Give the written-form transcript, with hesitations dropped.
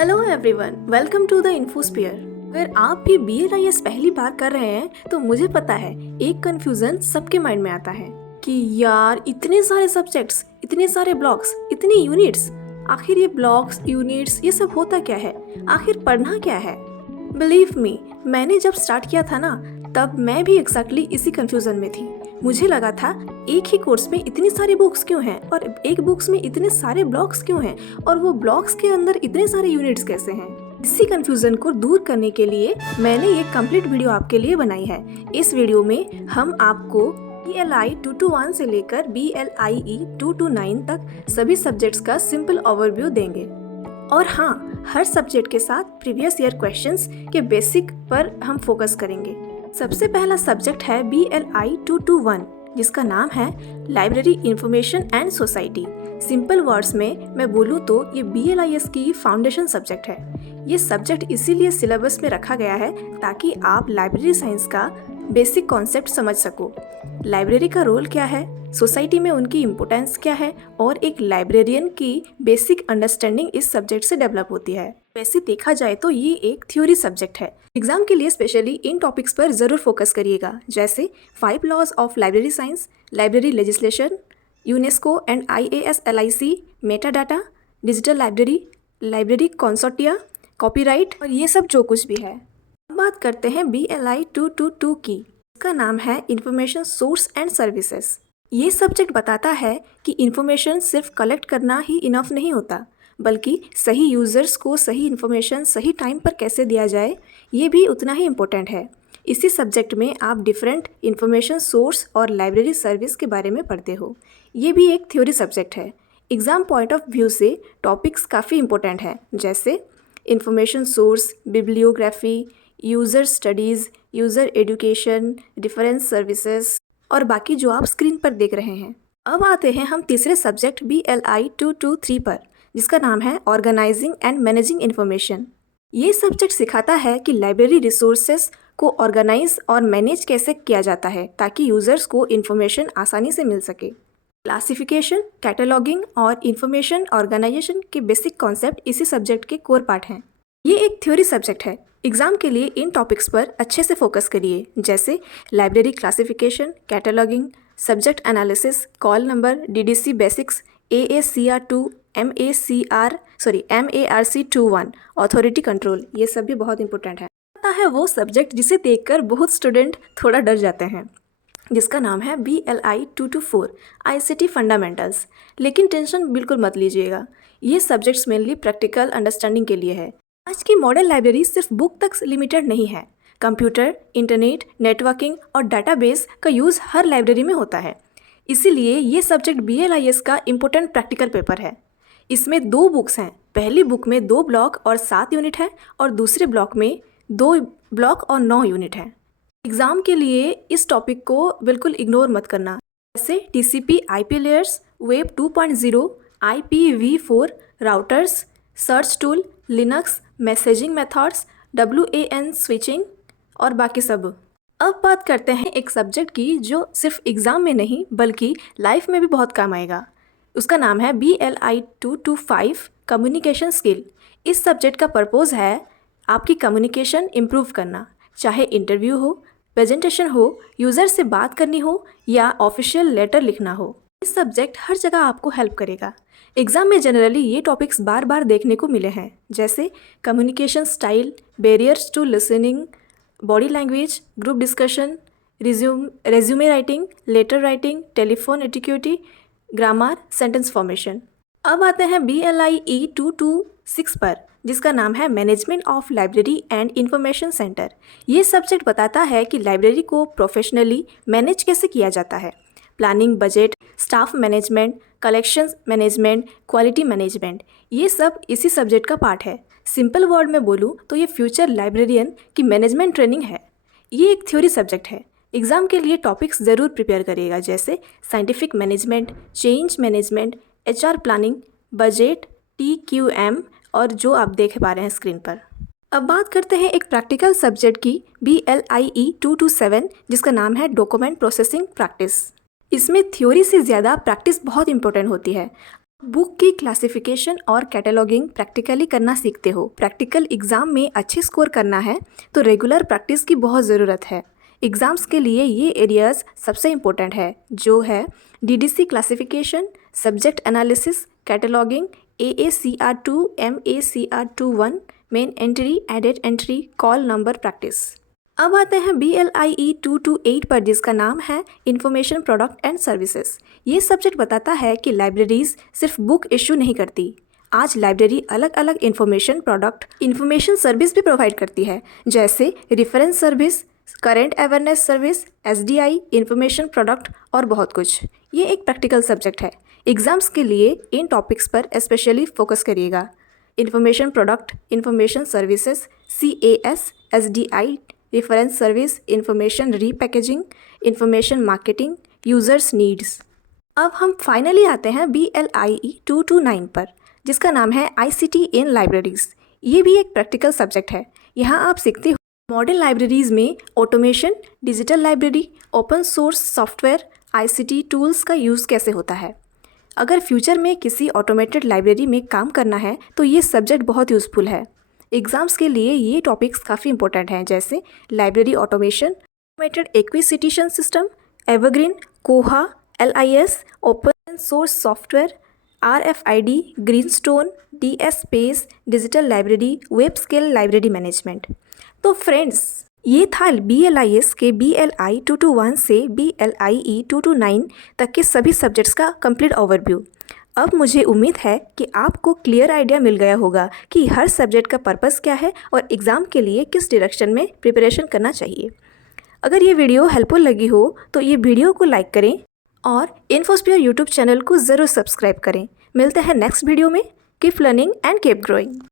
Hello everyone, welcome to the Infosphere. अगर आप भी BLIS पहली बार कर रहे हैं तो मुझे पता है एक कंफ्यूजन सबके माइंड में आता है कि यार इतने सारे सब्जेक्ट्स, इतने सारे ब्लॉक्स, इतनी यूनिट्स, आखिर ये ब्लॉक्स यूनिट्स ये सब होता क्या है, आखिर पढ़ना क्या है। बिलीव मी, मैंने जब स्टार्ट किया था ना तब मैं भी एग्जैक्टली इसी कंफ्यूजन में थी। मुझे लगा था एक ही कोर्स में इतनी सारी बुक्स क्यों हैं और एक बुक्स में इतने सारे ब्लॉक्स क्यों हैं और वो ब्लॉक्स के अंदर इतने सारे यूनिट्स कैसे हैं। इसी कंफ्यूजन को दूर करने के लिए मैंने ये कंप्लीट वीडियो आपके लिए बनाई है। इस वीडियो में हम आपको BLI 221 से लेकर BLIE 229 तक सभी सब्जेक्ट्स का सिंपल ओवरव्यू देंगे। और हाँ, हर सब्जेक्ट के साथ प्रीवियस ईयर क्वेश्चंस के बेसिक पर हम फोकस करेंगे। सबसे पहला सब्जेक्ट है BLI 221 जिसका नाम है library information and society. Simple words में मैं बोलूँ तो ये BLIS की फाउंडेशन सब्जेक्ट है। ये सब्जेक्ट इसीलिए सिलेबस में रखा गया है ताकि आप लाइब्रेरी साइंस का बेसिक कॉन्सेप्ट समझ सको। लाइब्रेरी का रोल क्या है, सोसाइटी में उनकी इम्पोर्टेंस क्या है और एक लाइब्रेरियन की बेसिक अंडरस्टैंडिंग इस सब्जेक्ट से डेवलप होती है। वैसे देखा जाए तो ये एक थ्योरी सब्जेक्ट है। एग्जाम के लिए स्पेशली इन टॉपिक्स पर ज़रूर फोकस करिएगा, जैसे 5 laws of library science, library legislation, UNESCO and IAS-LIC, meta data, digital library, library consortia, copyright और ये सब जो कुछ भी है। अब बात करते हैं BLI 222 की। इसका नाम है इंफॉर्मेशन सोर्स एंड सर्विसेज। ये सब्जेक्ट बताता है कि इंफॉर्मेशन सिर्फ कलेक्ट करना ही इनफ नहीं होता, बल्कि सही यूज़र्स को सही इन्फॉर्मेशन सही टाइम पर कैसे दिया जाए ये भी उतना ही इम्पोर्टेंट है। इसी सब्जेक्ट में आप डिफरेंट इंफॉर्मेशन सोर्स और लाइब्रेरी सर्विस के बारे में पढ़ते हो। ये भी एक थ्योरी सब्जेक्ट है। एग्ज़ाम पॉइंट ऑफ व्यू से टॉपिक्स काफ़ी इंपॉर्टेंट हैं, जैसे information source, bibliography, user studies, user education, difference services और बाकी जो आप स्क्रीन पर देख रहे हैं। अब आते हैं हम तीसरे सब्जेक्ट BLI 223 पर, जिसका नाम है ऑर्गेनाइजिंग एंड मैनेजिंग इन्फॉर्मेशन। ये सब्जेक्ट सिखाता है कि लाइब्रेरी रिसोर्सेज को ऑर्गेनाइज और मैनेज कैसे किया जाता है ताकि यूज़र्स को इन्फॉर्मेशन आसानी से मिल सके। क्लासिफिकेशन, कैटलॉगिंग और इन्फॉर्मेशन ऑर्गेनाइजेशन के बेसिक कॉन्सेप्ट इसी सब्जेक्ट के कोर पार्ट हैं। ये एक थ्योरी सब्जेक्ट है। एग्जाम के लिए इन टॉपिक्स पर अच्छे से फोकस करिए, जैसे library classification, cataloguing, subject analysis, call number, DDC basics, AACR2, MARC21, authority control, ये सब भी बहुत इंपॉर्टेंट है। पता है वो सब्जेक्ट जिसे देखकर बहुत स्टूडेंट थोड़ा डर जाते हैं, जिसका नाम है BLI 224 ICT फंडामेंटल्स। लेकिन टेंशन बिल्कुल मत लीजिएगा, ये सब्जेक्ट्स मेनली प्रैक्टिकल अंडरस्टैंडिंग के लिए है। आज की मॉडर्न लाइब्रेरी सिर्फ बुक तक लिमिटेड नहीं है। कंप्यूटर, इंटरनेट, नेटवर्किंग और डाटाबेस का यूज़ हर लाइब्रेरी में होता है। इसीलिए ये सब्जेक्ट BLIS का इम्पोर्टेंट प्रैक्टिकल पेपर है। इसमें 2 बुक्स हैं। पहली बुक में 2 ब्लॉक और 7 यूनिट है और दूसरे ब्लॉक में 2 ब्लॉक और 9 यूनिट है। एग्ज़ाम के लिए इस टॉपिक को बिल्कुल इग्नोर मत करना, जैसे TCP IP layers, web 2.0, IPv4, routers, search tool, Linux, messaging methods, WAN switching और बाकी सब। अब बात करते हैं एक सब्जेक्ट की जो सिर्फ एग्ज़ाम में नहीं बल्कि लाइफ में भी बहुत काम आएगा। उसका नाम है BLI 225 कम्युनिकेशन स्किल। इस सब्जेक्ट का पर्पज़ है आपकी कम्युनिकेशन इम्प्रूव करना, चाहे इंटरव्यू हो, प्रेजेंटेशन हो, यूज़र से बात करनी हो या ऑफिशियल लेटर लिखना हो। इस सब्जेक्ट हर जगह आपको हेल्प करेगा। एग्ज़ाम में जनरली ये टॉपिक्स बार बार देखने को मिले हैं, जैसे communication style, barriers to listening, body language, group discussion, resume writing, letter writing, telephone etiquette, grammar, sentence formation. अब आते हैं BLIE 226 पर, जिसका नाम है management of library and information centre. ये सब्जेक्ट बताता है कि लाइब्रेरी को प्रोफेशनली मैनेज कैसे किया जाता है। Planning, budget, staff management, collections management, quality management, ये सब इसी सब्जेक्ट का पार्ट है। सिंपल वर्ड में बोलूँ तो ये फ्यूचर लाइब्रेरियन की मैनेजमेंट ट्रेनिंग है। ये एक थ्योरी सब्जेक्ट है। एग्ज़ाम के लिए टॉपिक्स ज़रूर प्रिपेयर करिएगा, जैसे scientific management, change management, HR planning, budget, TQM और जो आप देख पा रहे हैं स्क्रीन पर। अब बात करते हैं एक प्रैक्टिकल सब्जेक्ट की BLIE 227, जिसका नाम है डॉक्यूमेंट प्रोसेसिंग प्रैक्टिस। इसमें थ्योरी से ज़्यादा प्रैक्टिस बहुत इंपॉर्टेंट होती है। बुक की क्लासिफिकेशन और कैटलॉगिंग प्रैक्टिकली करना सीखते हो। प्रैक्टिकल एग्ज़ाम में अच्छे स्कोर करना है तो रेगुलर प्रैक्टिस की बहुत ज़रूरत है। एग्ज़ाम्स के लिए ये एरियाज़ सबसे इम्पोर्टेंट है, जो है DDC classification, subject analysis, cataloguing, AACR2, MACR21, main entry, edit entry, call number practice. अब आते हैं BLIE 228 पर, जिसका नाम है इंफॉर्मेशन प्रोडक्ट एंड सर्विसेज। ये सब्जेक्ट बताता है कि लाइब्रेरीज सिर्फ बुक इशू नहीं करती। आज लाइब्रेरी अलग अलग इंफॉर्मेशन प्रोडक्ट, इंफॉर्मेशन सर्विस भी प्रोवाइड करती है, जैसे reference service, current awareness service, SDI, information product और बहुत कुछ। ये एक प्रैक्टिकल सब्जेक्ट है। एग्जाम्स के लिए इन टॉपिक्स पर स्पेशली फोकस करिएगा। Information product, information services, CAS, SDI, reference service, information repackaging, information marketing, users needs. अब हम फाइनली आते हैं BLIE 229 पर, जिसका नाम है ICT इन लाइब्रेरीज। ये भी एक प्रैक्टिकल सब्जेक्ट है। यहाँ आप सीखते हो मॉडर्न लाइब्रेरीज में automation, digital library, open source software, ICT tools का यूज़ कैसे होता है। अगर फ्यूचर में किसी ऑटोमेटेड लाइब्रेरी में काम करना है तो ये सब्जेक्ट बहुत यूज़फुल है। एग्ज़ाम्स के लिए ये टॉपिक्स काफ़ी इंपॉर्टेंट हैं, जैसे library automation, automated acquisition system, evergreen, कोहा, LIS, open source software, RFID, Greenstone, DSpace, digital library, web scale library management. तो फ्रेंड्स, ये था BLIS के BLI 221 से BLIE 229 तक के सभी सब्जेक्ट्स का कंप्लीट ओवरव्यू। अब मुझे उम्मीद है कि आपको क्लियर आइडिया मिल गया होगा कि हर सब्जेक्ट का पर्पस क्या है और एग्ज़ाम के लिए किस डायरेक्शन में प्रिपरेशन करना चाहिए। अगर ये वीडियो हेल्पफुल लगी हो तो ये वीडियो को लाइक करें और इन्फोस्फीयर यूट्यूब चैनल को ज़रूर सब्सक्राइब करें। मिलते हैं नेक्स्ट वीडियो में। Keep learning and keep growing.